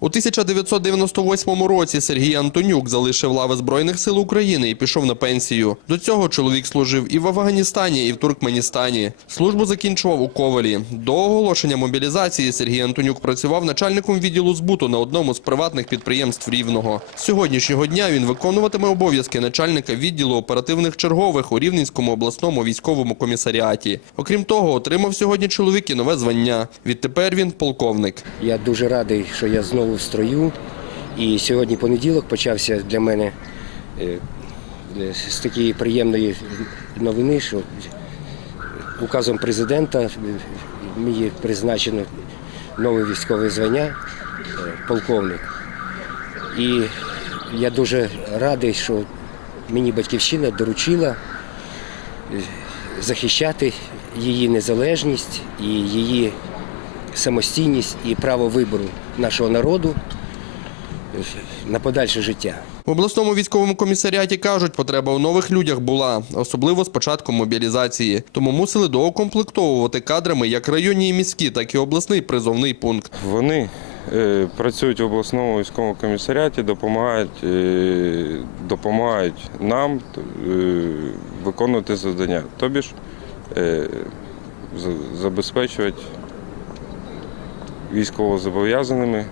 У 1998 році Сергій Антонюк залишив лави Збройних сил України і пішов на пенсію. До цього чоловік служив і в Афганістані, і в Туркменістані. Службу закінчував у Ковалі. До оголошення мобілізації Сергій Антонюк працював начальником відділу збуту на одному з приватних підприємств Рівного. З сьогоднішнього дня він виконуватиме обов'язки начальника відділу оперативних чергових у Рівненському обласному військовому комісаріаті. Окрім того, отримав сьогодні чоловік і нове звання. Відтепер він полковник. Я дуже радий, що я знову в строю. І сьогодні понеділок почався для мене е, з такої приємної новини, що указом президента е, мені призначено нове військове звання е, полковник. І я дуже радий, що мені батьківщина доручила захищати її незалежність і її самостійність і право вибору нашого народу на подальше життя. В обласному військовому комісаріаті кажуть, потреба у нових людях була, особливо з початком мобілізації. Тому мусили доукомплектовувати кадрами як районні і міські, так і обласний призовний пункт. Вони е, працюють в обласному військовому комісаріаті, допомагають, е, допомагають нам е, виконувати завдання, тобі ж за- забезпечувати військовозобов'язаними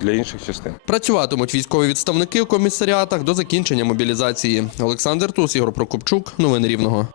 для інших частин. Працюватимуть військові відставники у комісаріатах до закінчення мобілізації. Олександр Тус, Ігор Прокопчук. Новини Рівного.